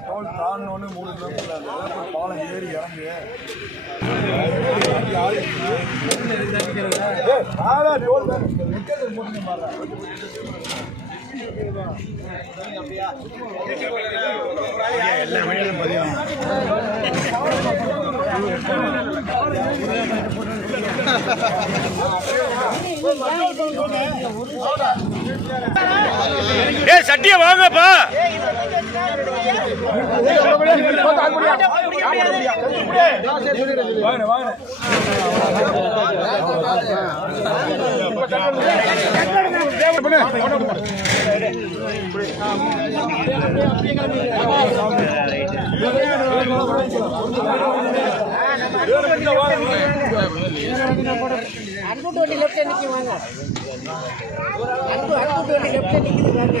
Toll தாண்டோன்னு மூணு kilometre பாலம் ஏறி இறங்கு டோல் தான். நிக்கிறது ஏய் வாங்கப்பா வாங்க வாங்க அன்பு டுவெண்ட்டி லெஃப்ட் நிற்கும் வாங்க அன்பு அன்பு டுவெண்ட்டி லெஃப்ட் நிற்குது வாங்க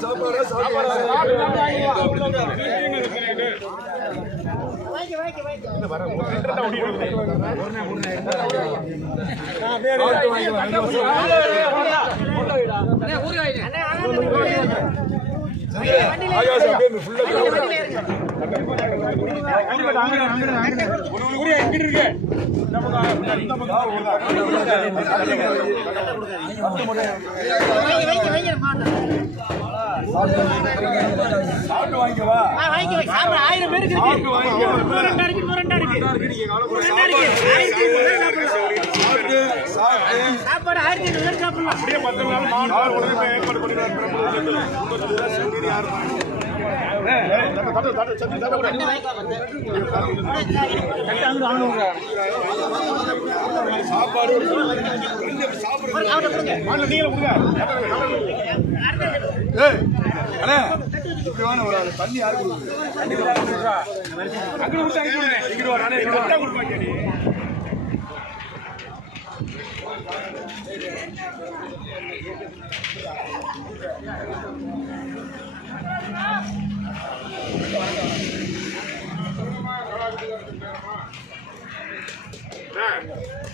சாப்பாடு, சாப்பாடு. வாங்கி சாப்பிட்டு அப்படியே வாங்கிக்கவா ஆயிரம் பேருக்கு ஆயிரத்தி ஐநூறு பேர் சாப்பிடலாம். சாப்பாடு ஆயிரத்தி ஐநூறு பேர் சாப்பிடலாம் நாள் உடனே ஏற்பாடு சாப்பாடு ஏய் அண்ணே இப்படி சாப்பாடு ஒரு தண்ணி யாரு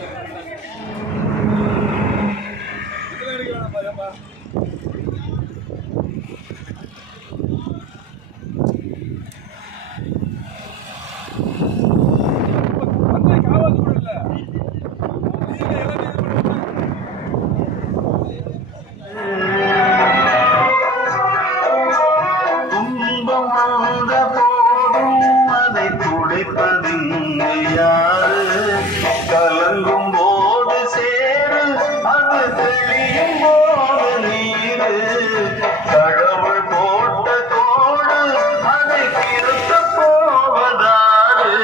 Thank you. கடவுள் போட்ட தோடு அதை திருத்த போவதாறு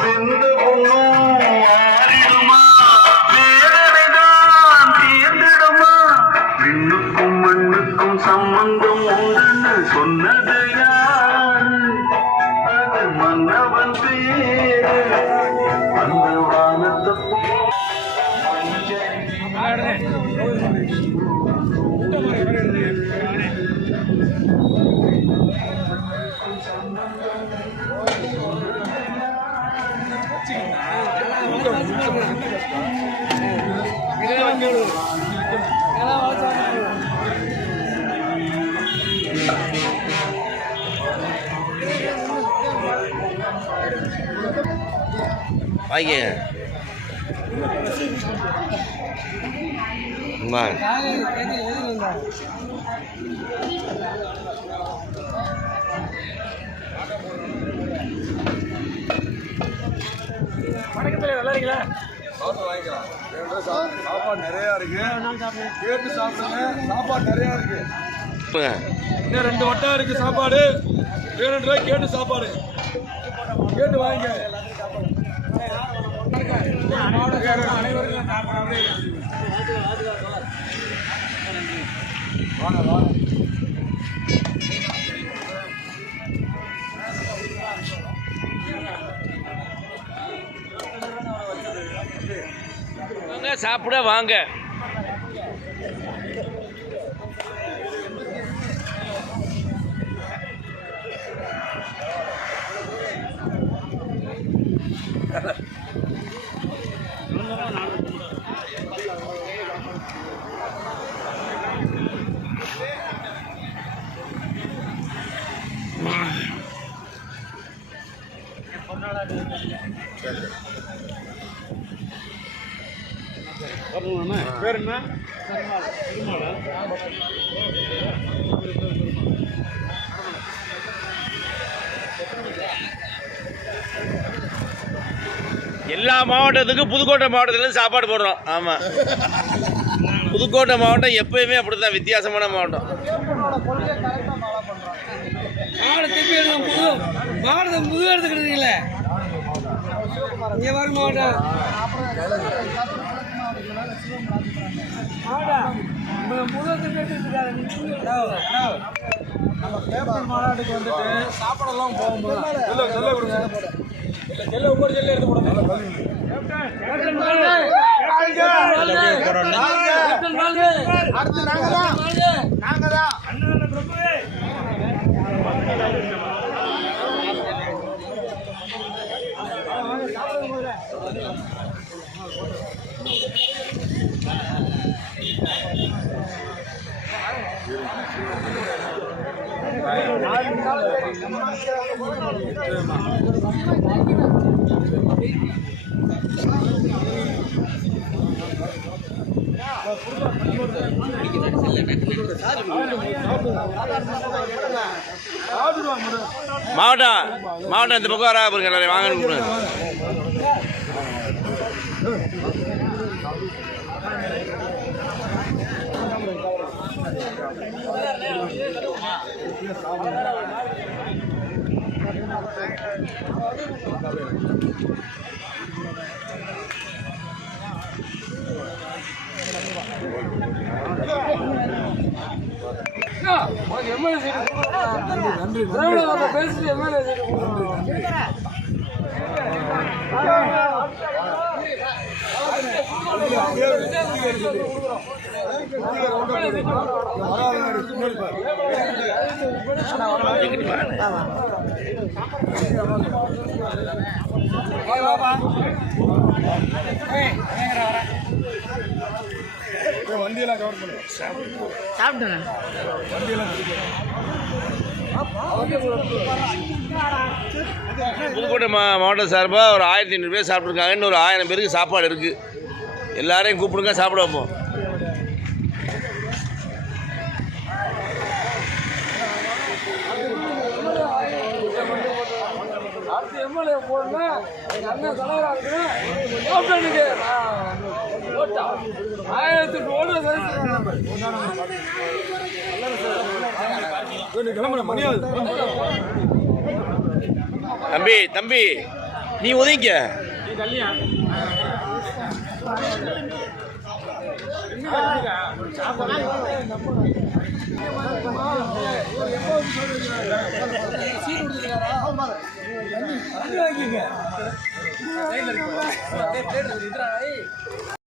சிந்து புண்ணும் ஆறிடுமா? வேதனைதான் தீர்ந்திடுமா? விண்ணுக்கும் மண்ணுக்கும் சம்பந்தம் உண்டுன்னு சொன்னது யார்? அது மன்னவன் வாங்கிக்கங்க வாங்க. சாப்பிட்டு வாங்கிக்கலாம். சாப்பிடு. சாப்பாடு நிறைய இருக்கு. கேட்டு சாப்பிடுங்க. சாப்பாடு நிறைய இருக்கு. இன்னும் ரெண்டு வட்டம் இருக்கு சாப்பாடு. வேணுன்ற கேட்டு சாப்பாடு. கேட்டு வாங்க வாங்க வாங்க. வாங்க சாப்பிட வாங்க. பேர் என்ன? எல்லா மாவட்டத்துக்கும் புதுக்கோட்டை மாவட்டத்துலேருந்து சாப்பாடு போடுறோம். ஆமாம் புதுக்கோட்டை மாவட்டம் எப்பயுமே அப்படிதான் வித்தியாசமான மாவட்டம். மாவட்டம் புது எடுத்துக்கிட்டீங்களே. இங்கே வர மாவட்டம். நம்ம பேப்பர் மாநாட்டுக்கு வந்துட்டு சாப்பாடெல்லாம் போகும்போது செல்ல கொடுங்க. செல்ல ஒவ்வொரு செல்ல எடுத்து போடுங்க அடுத்து நாங்க தான் நாங்க தான் மாவட்டம் மாவட்டம் இந்த பக்கம் வரா பாருங்க எல்லாரையும் பேசிட்டு எம்எல்ஏ வண்டியெல்லாம் கவர் பண்ணு வண்டியெல்லாம் புதுக்கோட்டை மா மாவட்டம் சார்பாக ஒரு ஆயிரத்தி ஐநூறு பேர் சாப்பிட்ருக்காங்கன்னு ஒரு ஆயிரம் பேருக்கு சாப்பாடு இருக்குது எல்லாரையும் கூப்பிடுங்க சாப்பிட வைப்போம். அடுத்து எம்எல்ஏ போடணும்னா எங்க அண்ணன் தலைவரா இருக்கு ஓட்டனுக்கு ஓட்டா. ஆயிரத்தி ஓட்டு தம்பி தம்பி நீ ஒதுங்க வாங்கிக்க